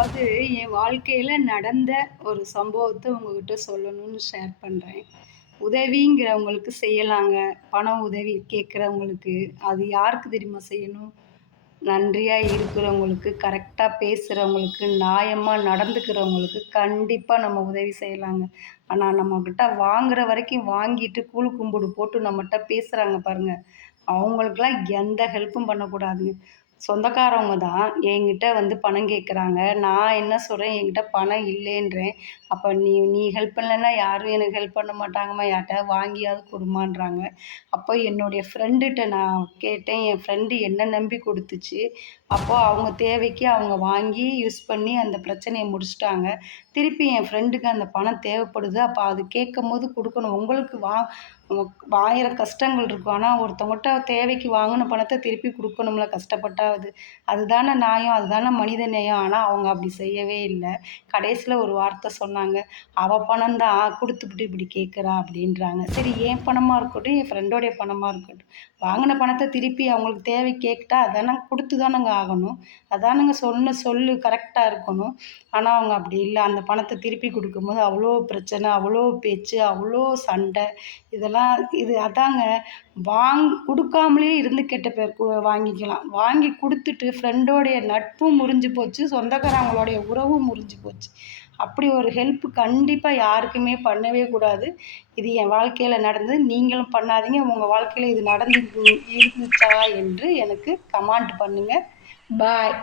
அதாவது என் வாழ்க்கையில் நடந்த ஒரு சம்பவத்தை உங்ககிட்ட சொல்லணும்னு ஷேர் பண்ணுறேன் உதவிங்கிறவங்களுக்கு செய்யலாங்க. பண உதவி கேட்குறவங்களுக்கு அது யாருக்கு தெரியுமா செய்யணும்? நன்றியாக இருக்கிறவங்களுக்கு கரெக்டாக பேசுகிறவங்களுக்கு நியாயமாக நடந்துக்கிறவங்களுக்கு கண்டிப்பாக நம்ம உதவி செய்யலாங்க. ஆனால் நம்மக்கிட்ட வாங்குற வரைக்கும் வாங்கிட்டு கூழு கும்பிடு போட்டு நம்மகிட்ட பேசுகிறாங்க பாருங்கள் அவங்களுக்கெல்லாம் எந்த ஹெல்ப்பும் பண்ணக்கூடாதுங்க. சொந்தக்காரவங்க தான். என்கிட்ட வந்து பணம் கேட்குறாங்க நான் என்ன சொல்கிறேன் என்கிட்ட பணம் இல்லைன்றேன். அப்போ நீ நீ ஹெல்ப் பண்ணலைன்னா யாரும் எனக்கு ஹெல்ப் பண்ண மாட்டாங்கம்மா. யார்கிட்ட வாங்கியாவது கொடுமான்றாங்க. அப்போ என்னுடைய ஃப்ரெண்டுகிட்ட நான் கேட்டேன். என் ஃப்ரெண்டு என்ன நம்பி கொடுத்துச்சு? அப்போது அவங்க தேவைக்கு அவங்க வாங்கி யூஸ் பண்ணி அந்த பிரச்சனையை முடிச்சிட்டாங்க. திருப்பி என் ஃப்ரெண்டுக்கு அந்த பணம் தேவைப்படுது. அப்போ அது கேட்கும் போது கொடுக்கணும். உங்களுக்கு வா ஆயிரம் கஷ்டங்கள் இருக்கும். ஆனால் ஒருத்தவங்கள்கிட்ட தேவைக்கு வாங்கின பணத்தை திருப்பி கொடுக்கணும்ல கஷ்டப்பட்டாவது அதுதானே நியாயம் அதுதானே மனித நேயம். ஆனால் அவங்க அப்படி செய்யவே இல்லை. கடைசியில் ஒரு வார்த்தை சொன்னாங்க. அவள் பணம் தான் கொடுத்துப்புட்டு இப்படி கேட்குறா அப்படின்றாங்க. சரி என் பணமாக இருக்கட்டும் என் ஃப்ரெண்டோடைய பணமாக இருக்கட்டும். வாங்கின பணத்தை திருப்பி அவங்களுக்கு தேவை கேட்டால் அதானே கொடுத்து தானங்க ஆகணும். அதானுங்க சொன்ன சொல்லு கரெக்டாக இருக்கணும். ஆனால் அவங்க அப்படி இல்லை. அந்த பணத்தை திருப்பி கொடுக்கும்போது அவ்வளோ பிரச்சனை அவ்வளோ பேச்சு அவ்வளோ சண்டை. இதெல்லாம் இது அதாங்க வாங் கொடுக்காமலே இருந்து கெட்ட பேர் வாங்கிக்கலாம். வாங்கி கொடுத்துட்டு ஃப்ரெண்டோடைய நட்பும் முறிஞ்சு போச்சு சொந்தக்காரங்களோடைய உறவும் முறிஞ்சு போச்சு. அப்படி ஒரு ஹெல்ப் கண்டிப்பாக யாருக்குமே பண்ணவே கூடாது. இது என் வாழ்க்கையில் நடந்தது. நீங்களும் பண்ணாதீங்க. உங்கள் வாழ்க்கையில் இது நடந்து இருந்துச்சா என்று எனக்கு கமாண்ட் பண்ணுங்கள் பாய்